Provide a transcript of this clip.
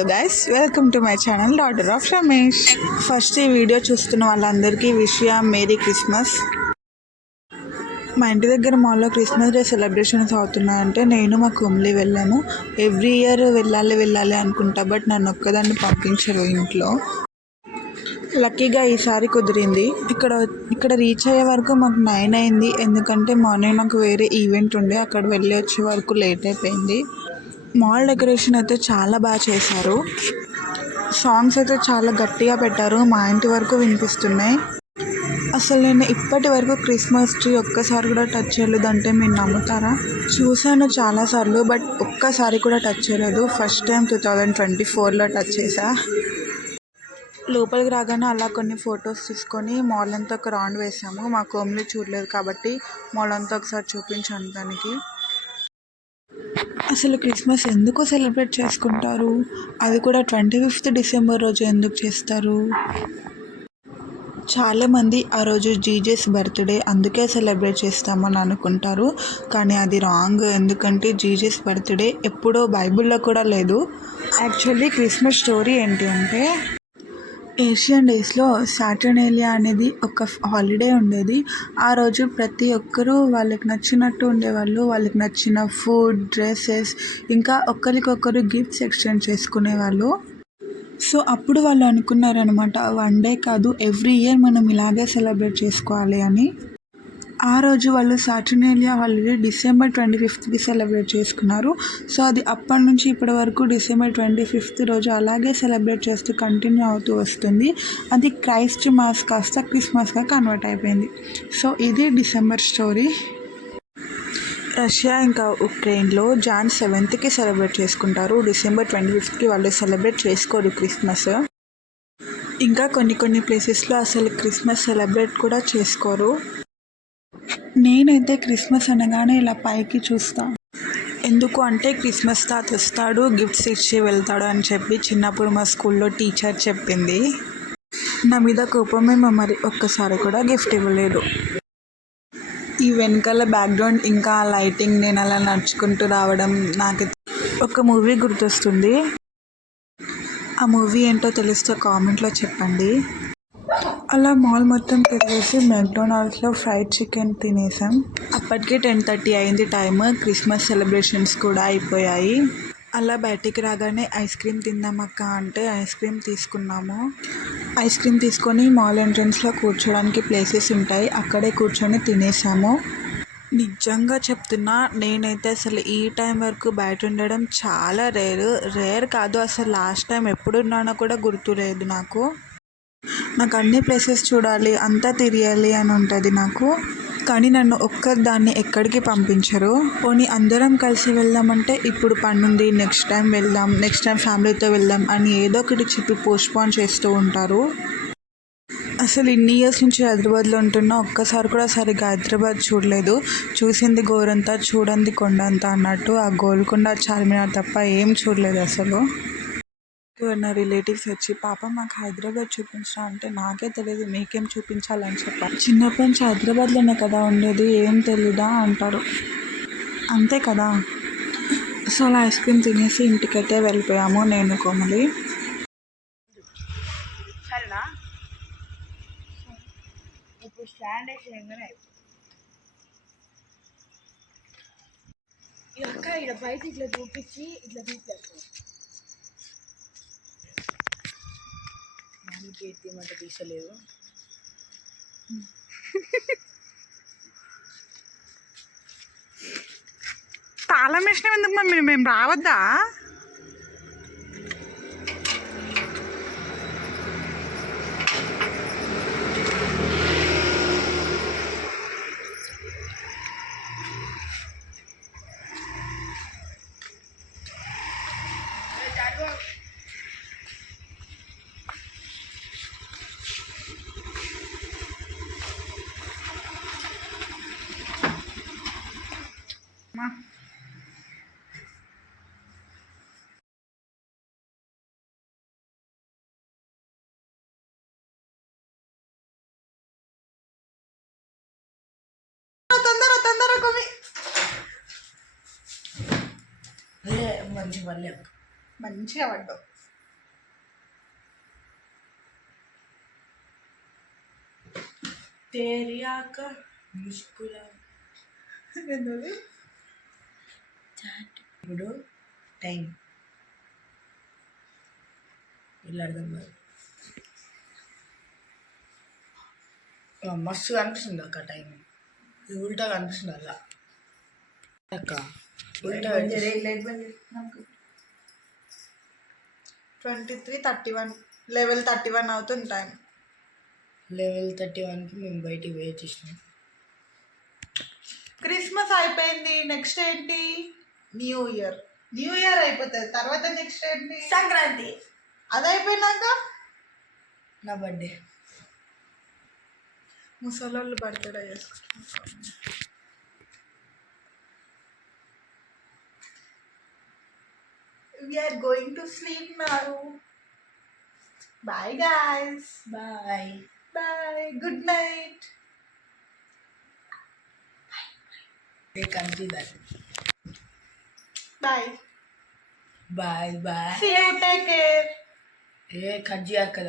Hello guys, welcome to my channel daughter of Ramesh. First ఈ video చూస్తున్న వాళ్ళందరికీ merry Christmas. మా ఇంటి దగ్గర మాల్లో క్రిస్మస్ డే సెలబ్రేషన్స్ అవుతున్నాయంటే నేను మా కుమ్లీ వెళ్ళాము. ఎవ్రీ ఇయర్ వెళ్ళాలి అనుకుంటా, బట్ నన్ను ఒక్కదాన్ని పంపించరు ఇంట్లో. లక్కీగా ఈసారి కుదిరింది. ఇక్కడ రీచ్ అయ్యే వరకు మాకు 9 అయింది, ఎందుకంటే మార్నింగ్ నాకు వేరే ఈవెంట్ ఉండే. అక్కడ వెళ్ళి వచ్చే వరకు లేట్ అయిపోయింది. మాల్ డెకరేషన్ అయితే చాలా బాగా చేశారు. సాంగ్స్ అయితే చాలా గట్టిగా పెట్టారు, మా ఇంటి వరకు వినిపిస్తున్నాయి. అసలు నేను ఇప్పటి వరకు క్రిస్మస్ ట్రీ ఒక్కసారి కూడా టచ్ చేయలేదంటే మీరు నమ్ముతారా? చూశాను చాలాసార్లు, బట్ ఒక్కసారి కూడా టచ్ చేయలేదు. ఫస్ట్ టైం 2024లో టచ్ చేశా. లోపలికి రాగానే అలా కొన్ని ఫొటోస్ తీసుకొని మాల్ అంతా ఒక రౌండ్ వేసాము. మా కోమ్లీ చూడలేదు కాబట్టి మాల్ అంతా ఒకసారి చూపించాను దానికి. అసలు క్రిస్మస్ ఎందుకు సెలబ్రేట్ చేసుకుంటారు? అది కూడా 25th డిసెంబర్ రోజు ఎందుకు చేస్తారు? చాలామంది ఆ రోజు జీజస్ బర్త్డే అందుకే సెలబ్రేట్ చేస్తామని అనుకుంటారు, కానీ అది రాంగ్. ఎందుకంటే జీజస్ బర్త్డే ఎప్పుడో బైబిల్లో కూడా లేదు. యాక్చువల్లీ క్రిస్మస్ స్టోరీ ఏంటి అంటే, ఏషియన్ డేస్లో సాటర్నేలియా అనేది ఒక హాలిడే ఉండేది. ఆ రోజు ప్రతి ఒక్కరూ వాళ్ళకి నచ్చినట్టు ఉండేవాళ్ళు. వాళ్ళకి నచ్చిన ఫుడ్, డ్రెస్సెస్, ఇంకా ఒకరికొకరు గిఫ్ట్స్ ఎక్స్చేంజ్ చేసుకునేవాళ్ళు. సో అప్పుడు వాళ్ళు అనుకున్నారనమాట, 1 డే కాదు ఎవ్రీ ఇయర్ మనం ఇలాగే సెలబ్రేట్ చేసుకోవాలి అని. ఆ రోజు వాళ్ళు సాటర్నేలియా హాలిడే డిసెంబర్ 25కి సెలబ్రేట్ చేసుకున్నారు. సో అది అప్పటి నుంచి ఇప్పటి వరకు డిసెంబర్ 25th రోజు అలాగే సెలబ్రేట్ చేస్తూ కంటిన్యూ అవుతూ వస్తుంది. అది క్రైస్ట్ మాస్ కాస్త క్రిస్మస్గా కన్వర్ట్ అయిపోయింది. సో ఇది డిసెంబర్ స్టోరీ. రష్యా ఇంకా ఉక్రెయిన్లో జాన్ 7th సెలబ్రేట్ చేసుకుంటారు. డిసెంబర్ 25కి వాళ్ళు సెలబ్రేట్ చేసుకోరు క్రిస్మస్. ఇంకా కొన్ని ప్లేసెస్లో అసలు క్రిస్మస్ సెలబ్రేట్ కూడా చేసుకోరు. నేనైతే క్రిస్మస్ అనగానే ఇలా పైకి చూస్తా. ఎందుకు అంటే క్రిస్మస్ తాత వస్తాడు, గిఫ్ట్స్ ఇచ్చి వెళ్తాడు అని చెప్పి చిన్నప్పుడు మా స్కూల్లో టీచర్ చెప్పింది. నా మీద కోపమేమో మరి ఒక్కసారి కూడా గిఫ్ట్ ఇవ్వలేదు. ఈ వెనకాల బ్యాక్గ్రౌండ్ ఇంకా లైటింగ్, నేను అలా నడుచుకుంటూ రావడం, నాకు ఒక మూవీ గుర్తొస్తుంది. ఆ మూవీ ఏంటో తెలిస్తే కామెంట్లో చెప్పండి. అలా మాల్ మొత్తం తిరిగేసి మెక్డొనాల్డ్స్లో ఫ్రైడ్ చికెన్ తినేసాం. అప్పటికే 10:30 అయింది టైమ్. క్రిస్మస్ సెలబ్రేషన్స్ కూడా అయిపోయాయి. అలా బయటికి రాగానే ఐస్ క్రీమ్ తిందామక్క అంటే ఐస్ క్రీమ్ తీసుకున్నాము. ఐస్ క్రీమ్ తీసుకొని మాల్ ఎంట్రన్స్లో కూర్చోడానికి ప్లేసెస్ ఉంటాయి, అక్కడే కూర్చొని తినేసాము. నిజంగా చెప్తున్నా, నేనైతే అసలు ఈ టైం వరకు బయట ఉండడం చాలా రేర్ కాదు. అసలు లాస్ట్ టైం ఎప్పుడున్నానో కూడా గుర్తులేదు నాకు అన్ని ప్లేసెస్ చూడాలి, అంతా తిరగాలి అని ఉంటుంది నాకు. కానీ నన్ను ఒక్కదాన్ని ఎక్కడికి పంపించరు. పోనీ అందరం కలిసి వెళ్దామంటే ఇప్పుడు పనుంది, నెక్స్ట్ టైం ఫ్యామిలీతో వెళ్దాం అని ఏదో ఒకటి చెప్పి పోస్ట్పోన్ చేస్తూ ఉంటారు. అసలు ఇన్ని ఇయర్స్ నుంచి హైదరాబాద్లో ఉంటున్నా ఒక్కసారి కూడా సరిగ్గా హైదరాబాద్ చూడలేదు. చూసింది గోరంతా, చూడండి కొండంతా అన్నట్టు. ఆ గోల్కొండ, చార్మినార్ తప్ప ఏం చూడలేదు అసలు. నా రిలేటివ్స్ వచ్చి, పాప మాకు హైదరాబాద్ చూపించరా అంటే, నాకే తెలియదు మీకేం చూపించాలని చెప్పాలి. చిన్నప్పటి నుంచి హైదరాబాద్లోనే కదా ఉండేది, ఏం తెలీదా అంటారు. అంతే కదా. సో అలా ఐస్ క్రీమ్ తినేసి ఇంటికైతే వెళ్ళిపోయాము, నేను కోమలి. సరేనా? ఇప్పుడు స్టాండ్ వేసేయంగానే అక్క ఇక్కడ బయట ఇట్లా చూపించి ఇట్లా తీసేస్తాం. గేట్ తీసలేదు. తాళం వేసినాం ఎందుకు మమ్మీ? మేము రావద్దా? తొందర కొమి మంచి పడలేవు, మంచిగా పడ్డావు. తేరియాక ముష్కులా ఏంటది? ఇప్పుడు టైం ఇలా అర్థం కాదు. మస్తు కనిపిస్తుంది అక్క టైం. ఇది ఉల్టా కనిపిస్తుంది అలా అక్క. ఉల్టా 23:31 లెవెల్ 31 అవుతుంది టైం. లెవెల్ 31కి మేము బయటికి పోయి వచ్చేసినాం. క్రిస్మస్ అయిపోయింది. నెక్స్ట్ ఏంటి? New year. న్యూ ఇయర్ అయిపోతుంది. తర్వాత నెక్స్ట్ ఏంటి? సంక్రాంతి. అది అయిపోయినాక నా బర్త్డే. ముసలోళ్ళు బర్త్డే చేసుకుంటాం. We are going to sleep now. Bye guys. Bye. Bye. Good night. They can do that. Bye. Bye bye. See you. Take care. ఏ కట్ చేయక్కదా.